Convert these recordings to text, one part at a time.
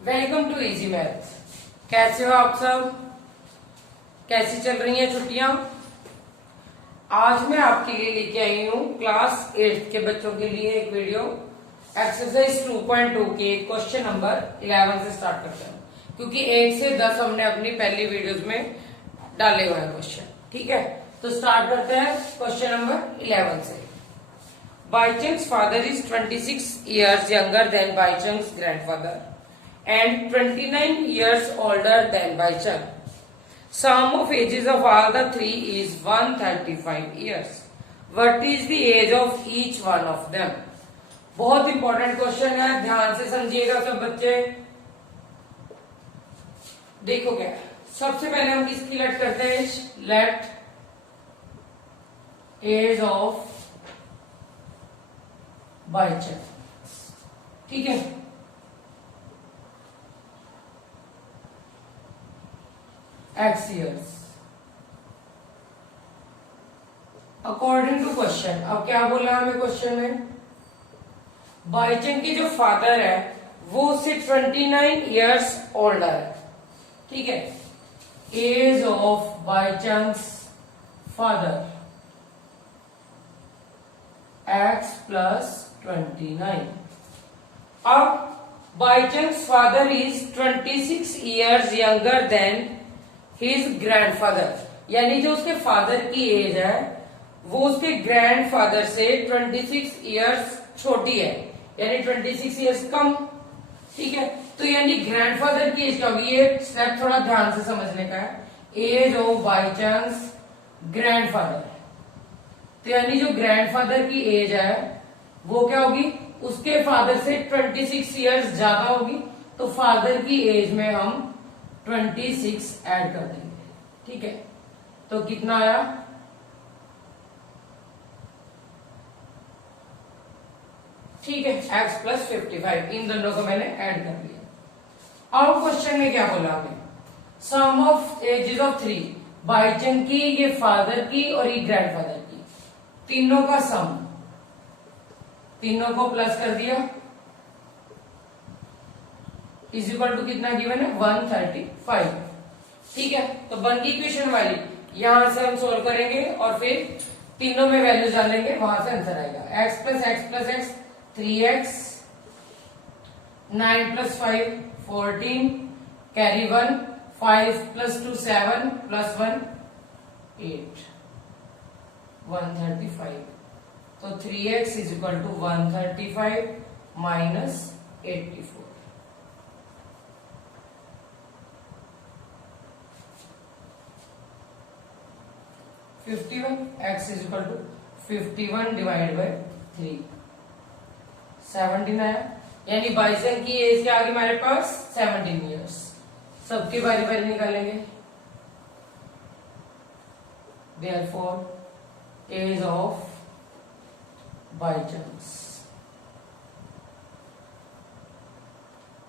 Welcome to easy math. कैसे हो आप सब? कैसी चल रही हैं छुट्टियां? आज मैं आपके लिए लेके आई हूँ क्लास 8 के बच्चों के लिए एक वीडियो। एक्सरसाइज 2.2 के क्वेश्चन नंबर 11 से स्टार्ट करते हैं, क्योंकि 1 से 10 हमने अपनी पहली वीडियोस में डाले हुए हैं क्वेश्चन। ठीक है, तो स्टार्ट करते हैं क्वेश्चन नंबर 11 से। Baichung's father is 26 years younger than Baichung's grandfather and 29 years older than Baichung. Sum of ages of all the three is 135 years. What is the age of each one of them? बहुत important question है, ध्यान से समझिएगा सब बच्चे। देखो क्या, सबसे पहले हम किसकी लेट करते हैं? Let age of Bhaichung. ठीक है, x years according to question. अब क्या बोला हमें क्वेश्चन में? बाइचंग के जो फादर है वो उससे 29 इयर्स ओल्डर है। ठीक है, age of Bhaichung's father x plus 29। अब Bhaichung's father is 26 years younger than his grandfather, यानी जो उसके फादर की एज है वो उसके ग्रैंडफादर से 26 इयर्स छोटी है, यानी 26 इयर्स कम। ठीक है, तो यानी ग्रैंडफादर की एज क्या होगी? ये स्टेप थोड़ा ध्यान से समझने का है। एज ऑफ बाइचंग्स ग्रैंडफादर, तो यानी जो ग्रैंडफादर की एज है वो क्या होगी? उसके फादर से 26 इयर्स ज्यादा होगी, तो फादर की एज में हम 26 ऐड कर देंगे। ठीक है, तो कितना आया? ठीक है, x प्लस 55, इन दोनों को मैंने ऐड कर लिया। अब क्वेश्चन में क्या बोला हमें? सम ऑफ एजेस ऑफ थ्री, बाइचंग की, ये फादर की और ये ग्रैंडफादर की, तीनों का सम, तीनों को प्लस कर दिया, इज इक्वल टू कितना गिवन है? 135। ठीक है, तो बन की इक्वेशन वाली, यहां से हम सोल्व करेंगे और फिर तीनों में वैल्यू डालेंगे, वहां से आंसर आएगा। x plus x plus x 3x, 9 plus 5 14, carry 1, 5 plus 2 7 plus 1 8, 135। तो 3x is equal to 135 minus 84। x is equal to 51 divide by 3, 17 आया। यानी बाइचंग की एज क्या आ गई हमारे पास? 17 इयर्स। सबके बारी बारी निकालेंगे। Therefore age of Bhaichung's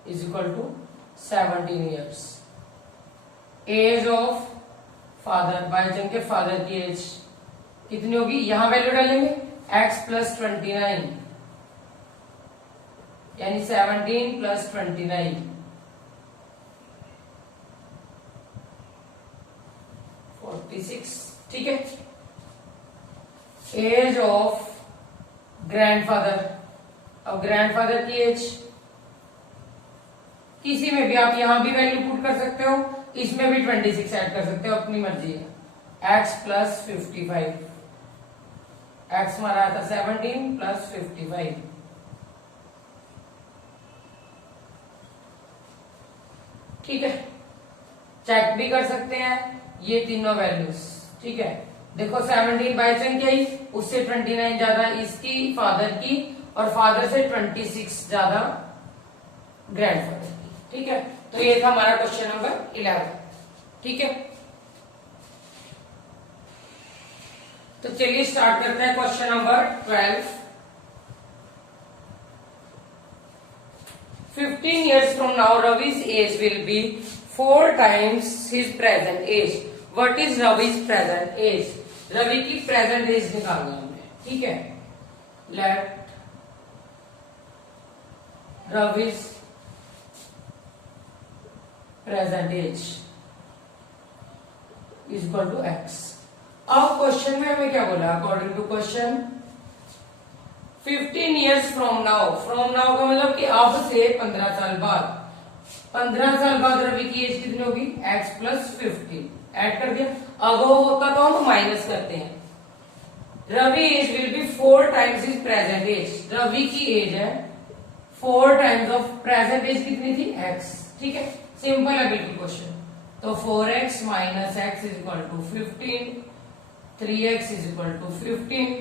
is equal to 17 years. Age of father, Bhaichung के फादर की एज कितनी होगी? यहां वैल्यू डालेंगे, x प्लस 29, यानी 17 प्लस 29 46। ठीक है, एज ऑफ ग्रैंडफादर, अब ग्रैंडफादर की एज किसी में भी आप यहां भी वैल्यू पुट कर सकते हो, इसमें भी 26 ऐड कर सकते हो, अपनी मर्जी है। x प्लस 55, x हमारा आता 17 प्लस 55। ठीक है, चेक भी कर सकते हैं ये तीनों वैल्यूज। ठीक है, देखो 17 बाइचंग की आई, उससे 29 ज्यादा इसकी फादर की, और फादर से 26 ज्यादा ग्रैंडफादर की। ठीक है, तो ये था हमारा क्वेश्चन नंबर 11। ठीक है, तो चलिए स्टार्ट करते हैं question number 12। 15 years from now, Ravi's age will be 4 times his present age. What is Ravi's present age? रवि की प्रेजेंट एज निकालनी है हमें। ठीक है, let Ravi's present age is equal to x. अब क्वेश्चन में हमें क्या बोला, according to question 15 years from now, from now का मतलब कि अब से 15 साल बाद, 15 साल बाद रवि की एज कितनी होगी, x प्लस 15 ऐड कर दिया। अगर होता तो हम माइनस करते हैं। Ravi age will be 4 times is present age, Ravi की एज है 4 टाइम्स ऑफ प्रेजेंट एज कितनी थी, x। ठीक है, सिंपल है बिल्कुल क्वेश्चन। तो 4x minus x is equal to 15, 3x is equal to 15,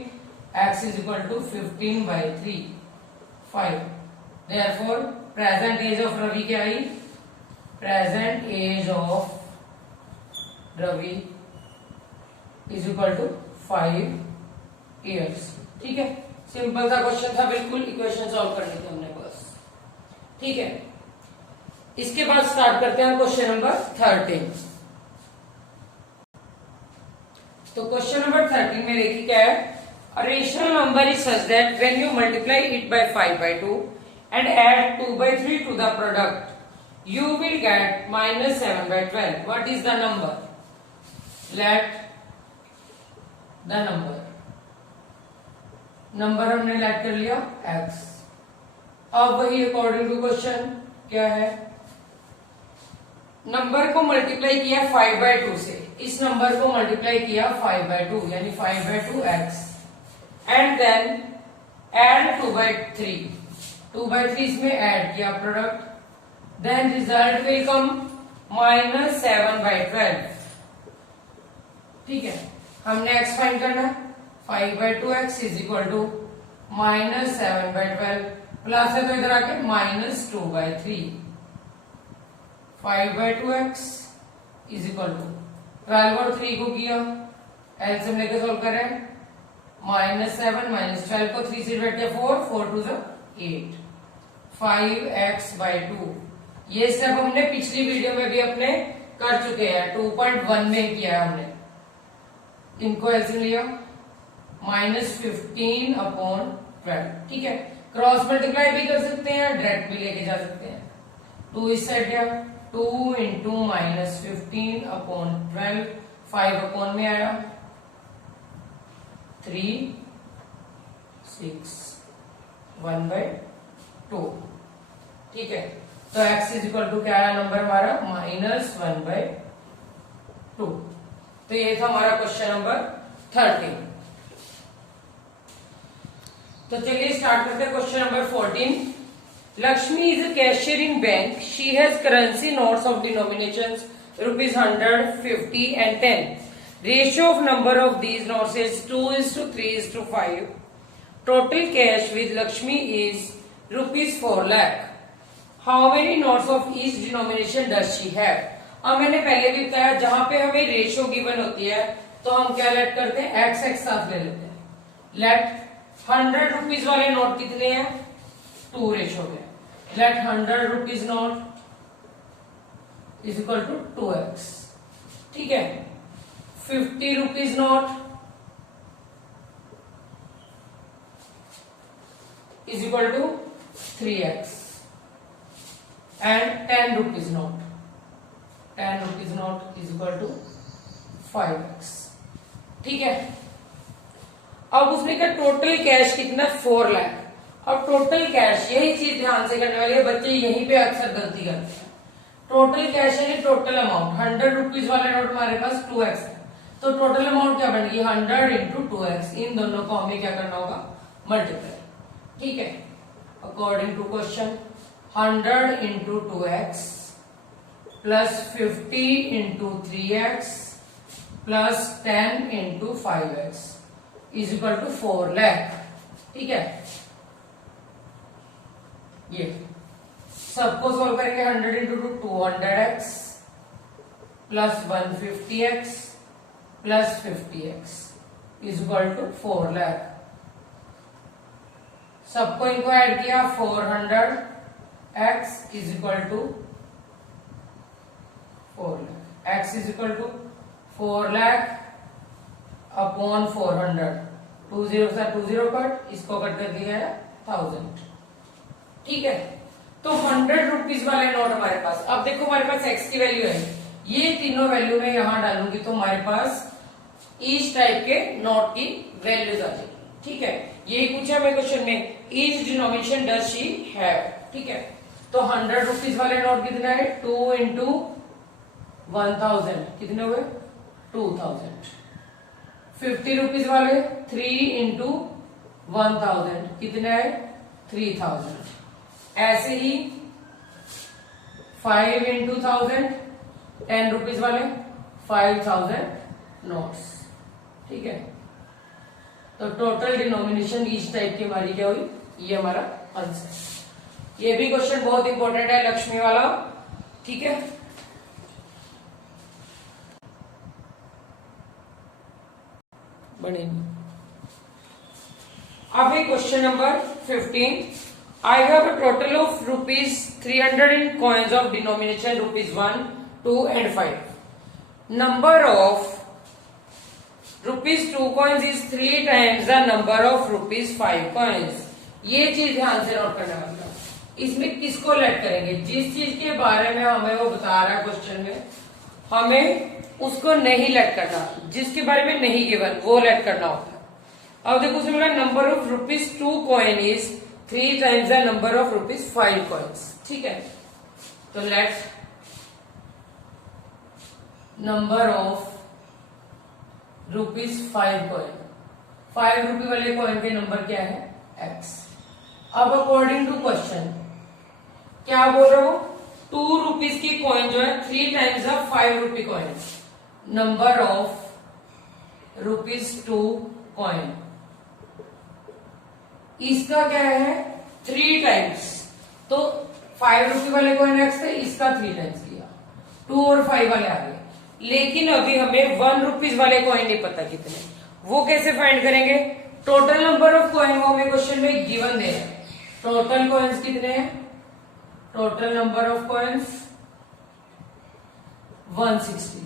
x is equal to 15 by 3, 5। Therefore, present age of Ravi क्या आई, present age of Ravi is equal to 5 years। ठीक है, सिंपल सा क्वेश्चन था बिल्कुल, इक्वेशन सॉल्व करनी थी हमने बस। ठीक है, इसके बाद स्टार्ट करते हैं क्वेश्चन नंबर 13। तो क्वेश्चन नंबर 13 में देखिए क्या है, a rational number is such that when you multiply it by 5 by 2 and add 2 by 3 to the product, you will get minus 7 by 12. What is the number? Let the number, number हमने late कर लिया x। अब वही according to question क्या है, number को multiply किया 5 by 2 से, इस नंबर को मल्टीप्लाई किया 5 by 2 यानी 5 by 2 x, and then add 2 by 3, 2 by 3 इसमें ऐड किया product, then result will come minus 7 by 12। ठीक है, हमने x फाइंड करना है, 5 by 2x is equal to minus 7 by 12, plus है तो इधर आके minus 2 by 3, 5 by 2x is equal to 12 और 3 को किया एलसीएम लेके सॉल्व करें, माइनस 7 माइनस 12 को 3 से डिवाइड किया 4, 4 2 8, 5x by 2। ये सब हमने पिछली वीडियो में भी अपने कर चुके हैं, 2.1 में किया हमने। इनको एलसीएम लिया माइनस 15 अपॉन 12। ठीक है, क्रॉस मल्टीप्लाई भी कर सकते हैं, डायरेक्ट भी लेके जा सकते हैं। 2 इस साइड गया, 2 इंटू माइनस 15 अपॉन 12, 5 अपॉन में आया 3, 6, 1 by 2। ठीक है, तो x इज इक्वल टू क्या आया नंबर हमारा, माइनस 1 by 2। तो ये था हमारा क्वेश्चन नंबर 13। तो चलिए स्टार्ट करते हैं question number 14। Lakshmi is a cashier in bank. She has currency notes of denominations rupees 100, 50 and 10. Ratio of number of these notes is 2:3:5. Total cash with Lakshmi is rupees 4 lakh. How many notes of each denomination does she have? अब मैंने पहले भी बताया, जहां पे हमें ratio given होती है तो हम क्या लेट करते हैं, एक्स एक्स साथ ले लेते हैं। लेट 100 रुपीज वाले नोट कितने हैं, 2 रेशियो में। Let 100 rupees note is equal to 2x। ठीक है, 50 rupees note is equal to 3x and 10 rupees note, 10 rupees note is equal to 5x। ठीक है, अब उसने कहा टोटल कैश कितना, 4 लाख। अब टोटल कैश, यही चीज ध्यान से करने वाली है, बच्चे यहीं पे अक्सर गलती करते हैं। टोटल कैश यानी टोटल अमाउंट, 100 रुपीज वाले नोट हमारे पास 2x है, तो टोटल अमाउंट क्या बनेगी, 100 इंटू 2x। इन दोनों को हमें क्या करना होगा, मल्टीप्लाई। ठीक है, according to question 100 into 2x plus 50 into 3x plus 10 into 5x is equal to 4 lakh. ठीक है, ये सबको सोल्व करेंगे, 100 into 200x plus 150x plus 50x is equal to 4 lakh. सबको इनको ऐड किया, 400x is equal to 4 lakh. x is equal to 4 lakh upon 400, 20 से 20 cut, इसको कट कर दिया है 1000। ठीक है, तो 100 रुपीज वाले नोट हमारे पास। अब देखो हमारे पास एक्स की वैल्यू है, ये तीनों वैल्यू में यहां डालूंगी तो हमारे पास ईच टाइप के नोट की वैल्यूज आ जाएगी। ठीक है, यही पूछा हमें क्वेश्चन में, each denomination does she have. ठीक है, तो 100 रुपीज वाले नोट कितना है, 2 इंटू 1000 कितने हुए, 2000। 50 रुपीज वाले 3 इंटू 1000 कितने है, 3000। ऐसे ही 5 इंटू 1000, 10 रुपीज वाले 5000 नोट्स। ठीक है, तो टोटल डिनोमिनेशन ईच टाइप की हमारी क्या हुई, ये हमारा आंसर। ये भी क्वेश्चन बहुत इंपॉर्टेंट है लक्ष्मी वाला। ठीक है, बने अब है question number 15। I have a total of ₹300 in coins of denomination ₹1, 2 and 5. Number of ₹2 coins is 3 times the number of ₹5 coins. ये चीज ध्यान से नोट करने वाली है। इसमें किसको लेट करेंगे, जिस चीज के बारे में हमें वो बता रहा है क्वेश्चन में, हमें उसको नहीं लेट करना, जिसके बारे में नहीं गिवन वो लेट करना होता है। अब देखो उसमें number of ₹2 coin is 3 times the number of ₹5 coins. ठीक है, तो लेट नंबर ऑफ ₹5 कॉइन, 5 रुपए वाले कॉइन के नंबर क्या है, x। अब अकॉर्डिंग टू क्वेश्चन क्या बोल रहा हूं, 2 रुपीज की कॉइन जो है 3 times of 5 rupee coin, number of ₹2 coin, इसका क्या है 3 टाइम्स। तो 5 रुपए वाले कॉइन x थे, इसका 3 टाइम्स किया, 2 और 5 वाले आ गए। लेकिन अभी हमें 1 रुपीज वाले कॉइन नहीं पता कितने, वो कैसे फाइंड करेंगे, टोटल नंबर ऑफ कॉइन वो हमें क्वेश्चन में गिवन दे रहा है। टोटल कॉइन्स कितने हैं, टोटल नंबर ऑफ कॉइन्स 160।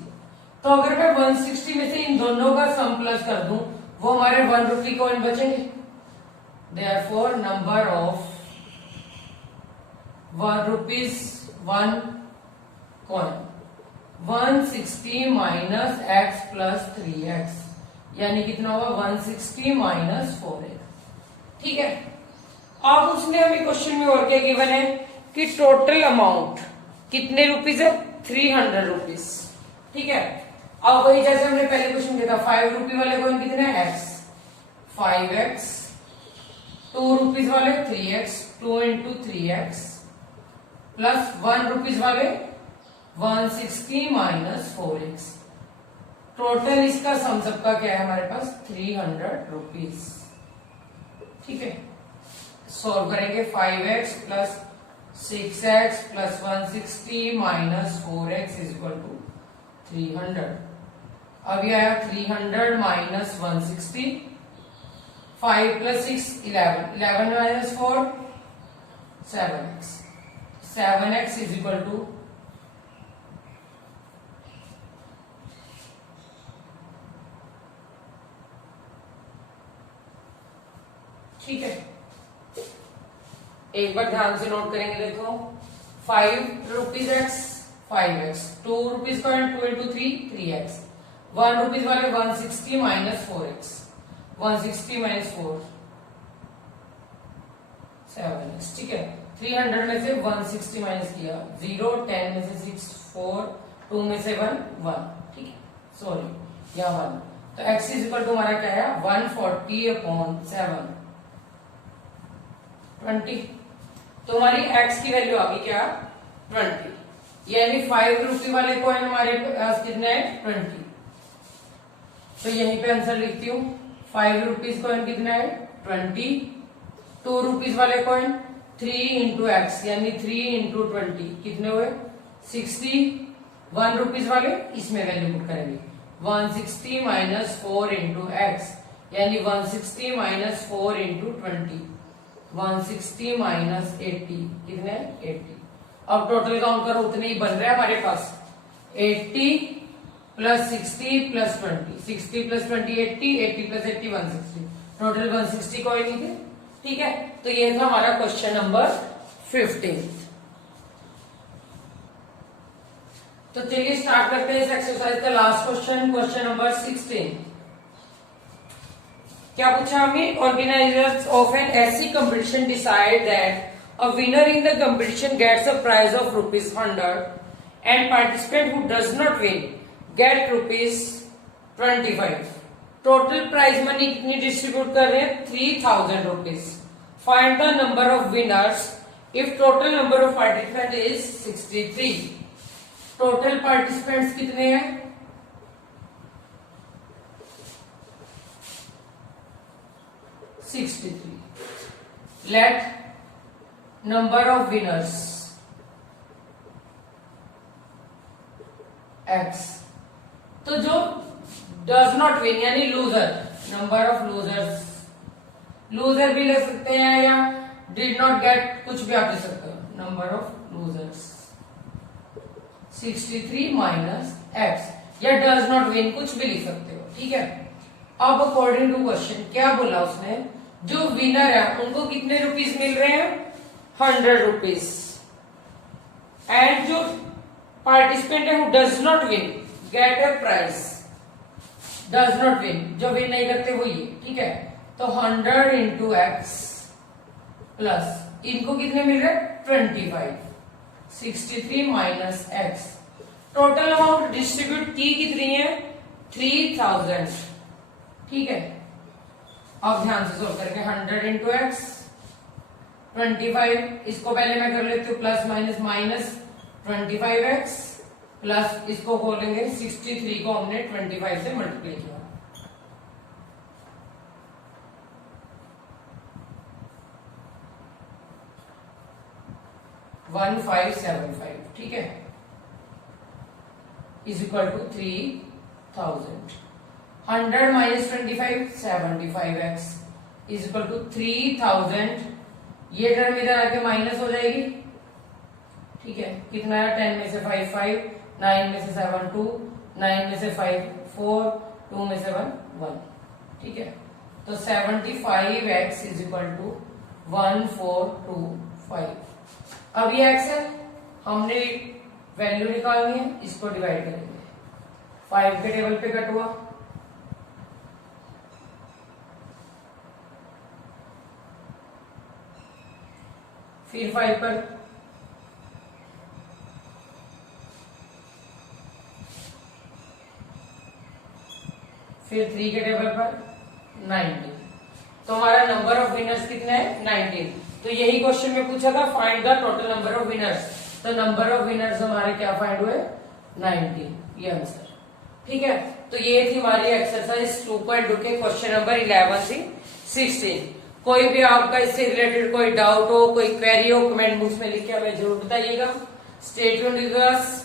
तो अगर मैं 160 में से इन दोनों का सम प्लस कर दूं, वो हमारे 1 रुपी कॉइन बचेंगे। Therefore number of ₹1 coin 160 minus x plus 3x, यानी कितना होगा 160 माइनस 4x। ठीक है, अब उसने हमें क्वेश्चन में और क्या गिवन है कि टोटल अमाउंट कितने रुपीज है, 300 रुपीज। ठीक है, अब वही जैसे हमने पहले क्वेश्चन किया था, 5 रुपी वाले कॉइन कितने हैं, x, 5x, 2 रुपीज वाले 3x, 2 into 3x, plus 1 rupees वाले 160 माइनस 4x। टोटल इसका सम सबका क्या है हमारे पास, 300 रुपीज। ठीक है, सॉल्व करेंगे, 5x plus 6x plus 160 minus 4x is equal to 300। अब ये आया 300 minus 160, 5 plus 6 11, 11 minus 4 7x, 7x is equal to ठीक है, एक बार ध्यान से नोट करेंगे। देखो 5 रुपीज x 5x, 2 रुपीज का 2 इंटू 3x, 1 रुपीज वाले 160 माइनस 4x, 160 माइनस 4 7x। ठीक है, 300 में से 160 माइनस किया 0, 10 में से 6 4, 2 में से 1 1। ठीक है, सॉरी यहाँ 1, तो x इज इक्वल टू हमारा क्या है 140/7 20। तो हमारी x की वैल्यू आ गई क्या 20, यानी 5 रुपये वाले कॉइन हमारे पास कितने हैं 20। तो यहीं पे आंसर लिखती हूँ, 5 रुपीज कॉइन कितना है 20, 2 रुपीज वाले कॉइन 3 इंटू एक्स यानी 3 इंटू 20 कितने हुए 60, 1 रुपीज वाले इसमें वैल्यू पुट करेंगे 160 माइनस 4 इंटू एक्स यानी 160 माइनस 4 इंटू 20 160 माइनस 80 कितने 80। अब टोटल काउंट करो उतने ही बन रहे हैं हमारे पास 80 plus 60 plus 20 60 plus 20 80 80 plus 80 160 total 160 coin ही थे। ठीक है, तो ये था हमारा क्वेश्चन नंबर 15। तो चलिए स्टार्ट करते हैं इस एक्सरसाइज का लास्ट क्वेश्चन, क्वेश्चन नंबर 16। क्या पूछा हमें? Organisers of an SC competition decide that a winner in the competition gets a prize of ₹100 and participant who does not win get ₹25। Total prize money कितनी distribute कर रहे हैं? ₹3000। Find the number of winners if total number of participant is 63। Total participants कितने हैं? 63। Let number of winners x। तो जो does not win यानी loser, number of losers, loser भी ले सकते हैं या डिड नॉट गेट, कुछ भी आप ले सकते हो। Number of losers 63 minus x या डज नॉट विन, कुछ भी लिख सकते हो, ठीक है। अब अकॉर्डिंग टू क्वेश्चन क्या बोला उसने? जो विनर है उनको कितने रुपीस मिल रहे हैं? ₹100। एंड जो पार्टिसिपेंट है who does not win get a prize. Does not win, जो विन नहीं करते वो ये, ठीक है। तो 100 इंटू एक्स प्लस इनको कितने मिल रहे हैं? 25। 63 minus x. Total amount distribute की कितनी है? 3000, ठीक है। अब ध्यान से सोल्व करके 100 इंटू एक्स 25, इसको पहले मैं कर लेती हूँ plus minus minus 25x plus इसको खोलेंगे 63 को हमने 25 से मल्टीप्लाई किया। $1575, ठीक है, is equal to 3000। 100 minus 25 75x is equal to 3000। ये टर्म इधर आके माइनस हो जाएगी, ठीक है। कितना है? 10 में से 5 5, 9 में से 7 2, 9 में से 5 4, 2 में से 1, ठीक है। तो 75x इज इक्वल टू 1425। अब ये x है, हमने वैल्यू निकालनी है, इसको डिवाइड करेंगे। 5 के टेबल पे कट हुआ, फिर 5 पर, फिर 3 के टेबल पर 19। तो हमारा नंबर ऑफ विनर्स कितना है? 19। तो यही क्वेश्चन में पूछा था, find the total number of winners. तो नंबर ऑफ विनर्स हमारे क्या फाइंड हुए? 19, ये आंसर, ठीक है। तो ये थी हमारी एक्सरसाइज 2.2 के क्वेश्चन नंबर 11 से 16। कोई भी आपका इससे रिलेटेड कोई डाउट हो, कोई क्वेरी हो, कमेंट बॉक्स में लिख के हमें जरूर बताइएगा। Stay tuned with us.